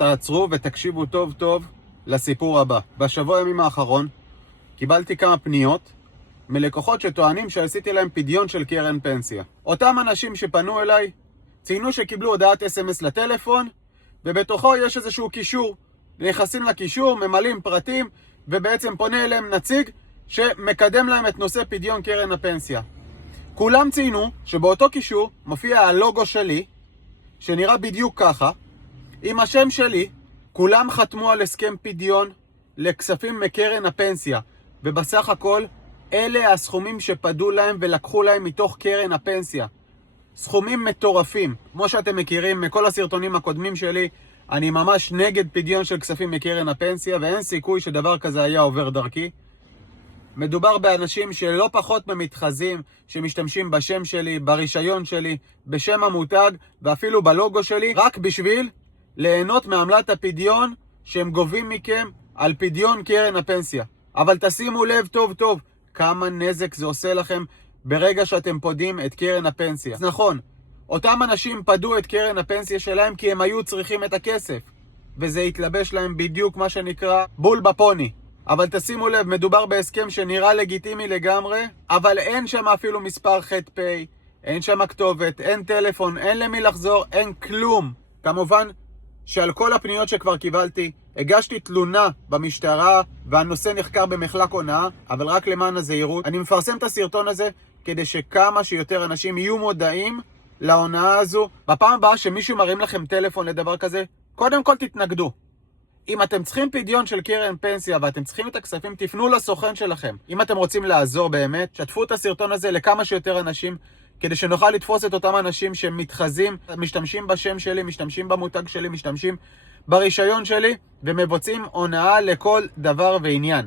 תעצרו ותקשיבו טוב טוב לסיפור הבא. בשבוע ימים האחרון קיבלתי כמה פניות מלקוחות שטוענים שעשיתי להם פדיון של קרן פנסיה. אותם אנשים שפנו אליי ציינו שקיבלו הודעת SMS לטלפון, ובתוכו יש איזשהו קישור. נכנסים לקישור, ממלאים פרטים, ובעצם פונה אליהם נציג שמקדם להם את נושא פדיון קרן הפנסיה. כולם ציינו שבאותו קישור מופיע הלוגו שלי, שנראה בדיוק ככה, עם השם שלי. כולם חתמו על הסכם פדיון לכספים מקרן הפנסיה, ובסך הכל אלה הסכומים שפדו להם ולקחו להם מתוך קרן הפנסיה. סכומים מטורפים. כמו שאתם מכירים מכל הסרטונים הקודמים שלי, אני ממש נגד פדיון של כספים מקרן הפנסיה, ואין סיכוי שדבר כזה היה עובר דרכי. מדובר באנשים שלא פחות ממתחזים, שמשתמשים בשם שלי, ברישיון שלי, בשם המותג, ואפילו בלוגו שלי, רק בשביל ליהנות מעמלת הפדיון שהם גובים מכם על פדיון קרן הפנסיה. אבל תשימו לב טוב טוב כמה נזק זה עושה לכם ברגע שאתם פודים את קרן הפנסיה. אז נכון, אותם אנשים פדו את קרן הפנסיה שלהם כי הם היו צריכים את הכסף, וזה התלבש להם בדיוק מה שנקרא בול בפוני. אבל תשימו לב, מדובר בהסכם שנראה לגיטימי לגמרי, אבל אין שם אפילו מספר ח"פ, אין שם כתובת, אין טלפון, אין למי לחזור, אין כלום. כמובן שעל כל הפניות שכבר קיבלתי, הגשתי תלונה במשטרה, והנושא נחקר במחלק הונאה, אבל רק למען הזהירות, אני מפרסם את הסרטון הזה כדי שכמה שיותר אנשים יהיו מודעים להונאה הזו. בפעם הבאה שמישהו מרים לכם טלפון לדבר כזה, קודם כל תתנגדו. אם אתם צריכים פדיון של קרן פנסיה ואתם צריכים את הכספים, תפנו לסוכן שלכם. אם אתם רוצים לעזור באמת, שתפו את הסרטון הזה לכמה שיותר אנשים, כדי שנוכל לתפוס את אותם אנשים שמתחזים, משתמשים בשם שלי, משתמשים במותג שלי, משתמשים ברישיון שלי, ומבוצעים הונאה לכל דבר ועניין.